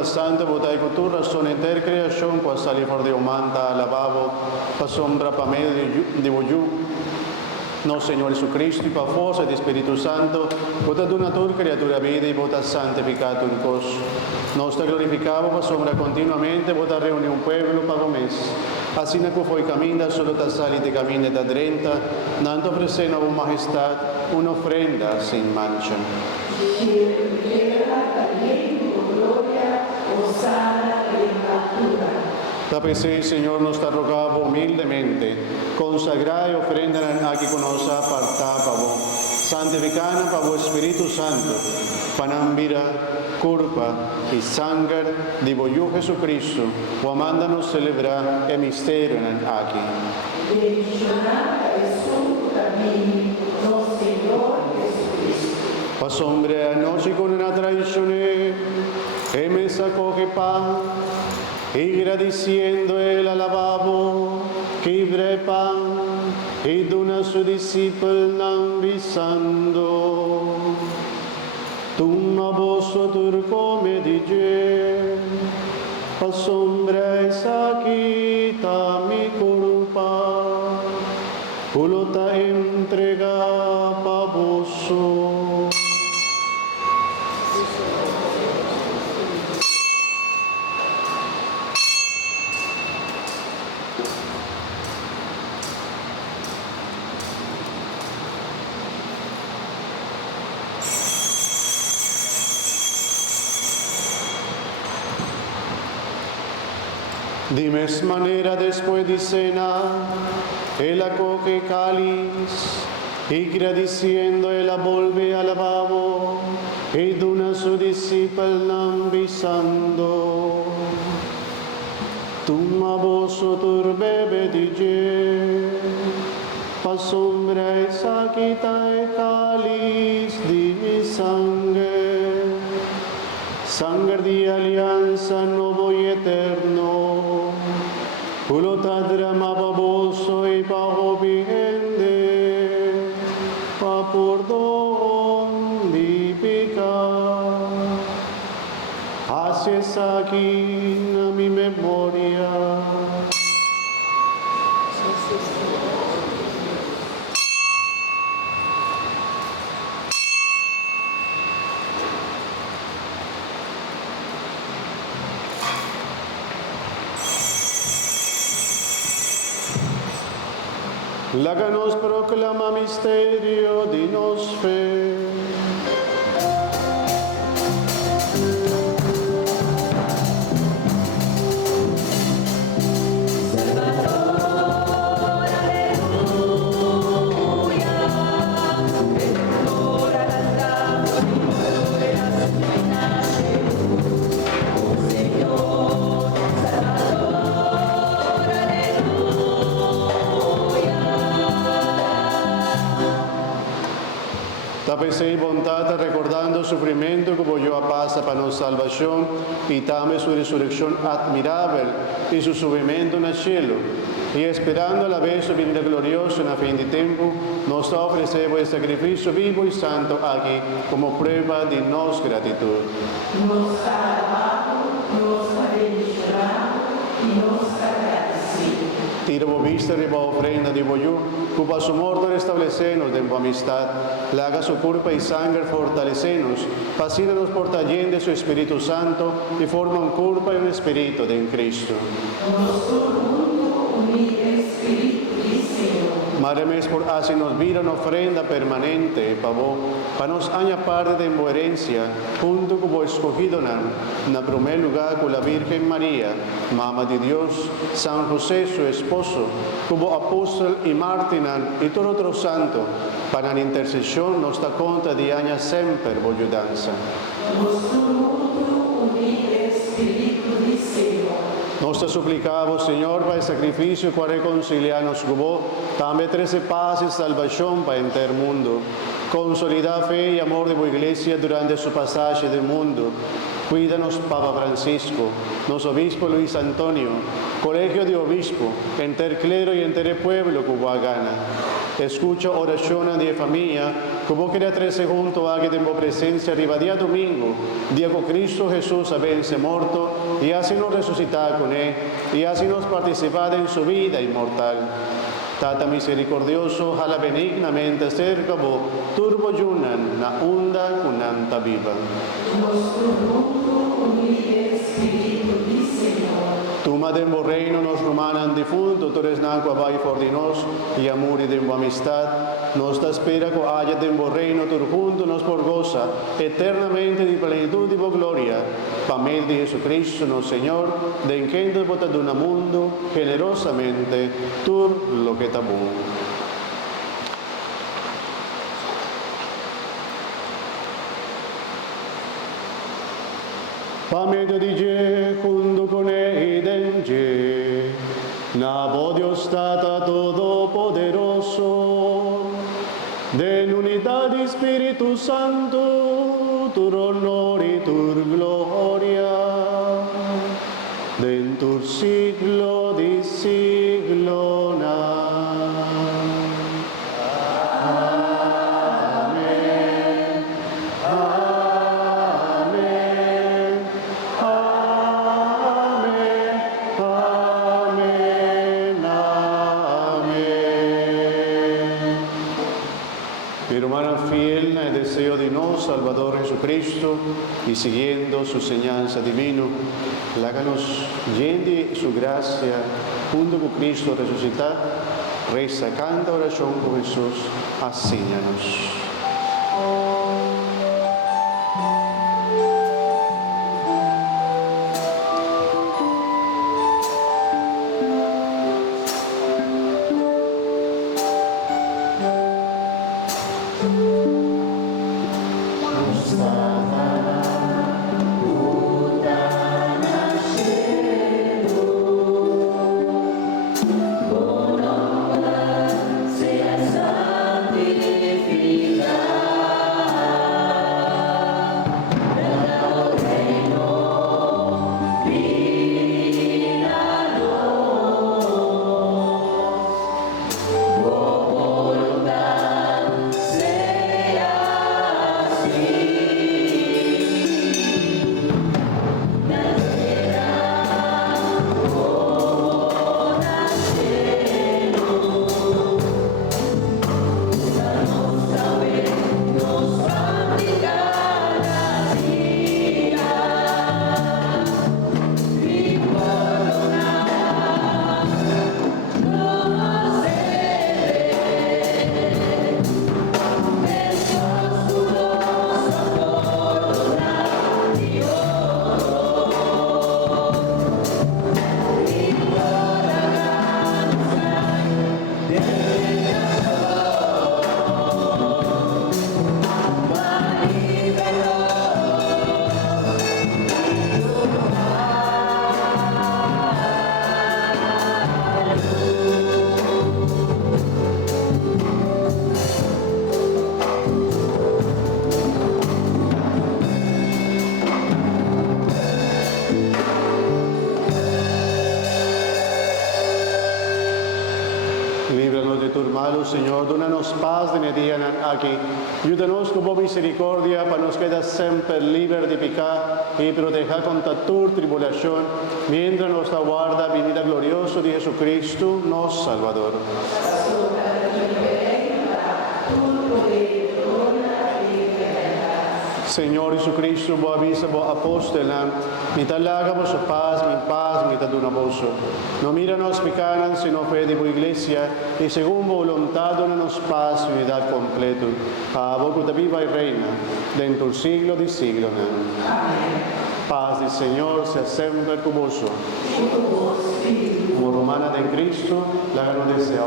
vota santo, vota e cultura, son enter creación, qua sali for de humanta, alababo, pa sombra, pa medio de voyú. No, Señor Jesucristo, y pa forza di Spirito Santo, vota donatur creatura vida y vota santificato in cos. Nos te glorificavo pa sombra continuamente, vota reuni un pueblo pa gomes. Así na que foi caminda, solo ta sali te camine da drenta, nanto ofrecendo a majestad una ofrenda sin mancha. La presencia, Señor, nos te rogamos humildemente, consagrar y ofrenda aquí con nos aparta para vos, santificana para vos Espíritu Santo, panambira, curpa y sangre de vos Jesucristo, o amándanos celebrar el misterio aquí. Pas hombre a noche con una traición, me sacó que pan, y agradeciendo el alababo, que bre pan, y dona su discípulo nambisando. Tumma bosso turco me dice, pas hombre esa quita mi culpa, ulota entrega pa bosso. De misma manera, después de cena, él acoge cáliz y agradeciendo, él la vuelve al lavabo y dona a su discípulo nambisando. Toma vos bebe dice, pas sombra esa quita el cáliz de mi sangre, sangre de alianza nuevo y eterno. Ulota drama baboso y pago vigente, pa por don di pica. Haces aquí a mi memoria. La que nos proclama misterio, dinos fe. Tapese y bondad recordando su sufrimiento que voyó a pasa para nuestra salvación y también su resurrección admirable y su subimiento en el cielo. Y esperando a la vez su venida gloriosa en la fin de tiempo, nos ofrecemos el sacrificio vivo y santo aquí como prueba de nuestra gratitud. Nos alabamos, nos bendiciremos y nos agradecemos. Tiro vista de ofrenda de voyú, cupa su muerte restablecernos de amistad, la haga su cuerpo y sangre fortalecernos, fascínanos por taller de su Espíritu Santo y forma un cuerpo y un espíritu de Cristo. Madre mía, por hacernos vida una ofrenda permanente, pavó, para nos añadir parte de incoherencia, junto con vos escogido en primer lugar con la Virgen María, Mamá de Dios, San José, su esposo, como apóstol y mártir y todo otro santo, para la intercesión nos da cuenta de años siempre por ayudanza. Nos te suplicamos, Señor, para el sacrificio para reconciliarnos con vos, también 13 paz y salvación para el mundo. Consolida fe y amor de tu iglesia durante su pasaje del mundo. Cuídanos, Papa Francisco, nos obispo Luis Antonio, colegio de obispo, enter clero y enter pueblo que vos gana. Escucha orazione di famiglia, como que le trece junto a que tengo presencia arriba día domingo, día con Cristo Jesús vence morto, y así nos resucitar con él, y así nos participar en su vida inmortal. Tata misericordioso, jala benignamente cerca vos, turbo yunan, na unda kunanta viva. Nostro mundo unire Espíritu di Señor. Tu madre en reino nos romanan difunto, tú eres nanco abai for di nos, y amor y de amistad, nos da espera co haya de reino, tú junto nos por goza, eternamente de plenitud y gloria, pamel de Jesucristo, no Señor, de enquendo bota de un mundo, generosamente, tú lo que tabú. Pamedo di je, junto con eden je, nabo Dios Tata Todopoderoso, de unidad de Espíritu Santo, tu honor y tu gloria, de tu siglo di siglo na. Salvador Jesucristo, y siguiendo su señanza divino, láganos llene su gracia, junto con Cristo resucitar, reza, canta oración con Jesús, asíñanos. Señor, dónanos paz de día aquí. Ayúdanos con misericordia para nos quedar siempre libres de pecar y proteger contra toda tribulación, mientras nos aguarda la venida gloriosa de Jesucristo, nuestro Salvador. Señor Jesucristo, vos avisa, vos apóstola, mitad lágamos su paz, mitad donamos. No míranos pecanan, sino fe de tu iglesia, y según voluntad, donanos paz y unidad completa. A vos que viva y reina, dentro del siglo de siglo. Amén. Paz del Señor sea siempre con vos. Como romana de Cristo, la deseamos.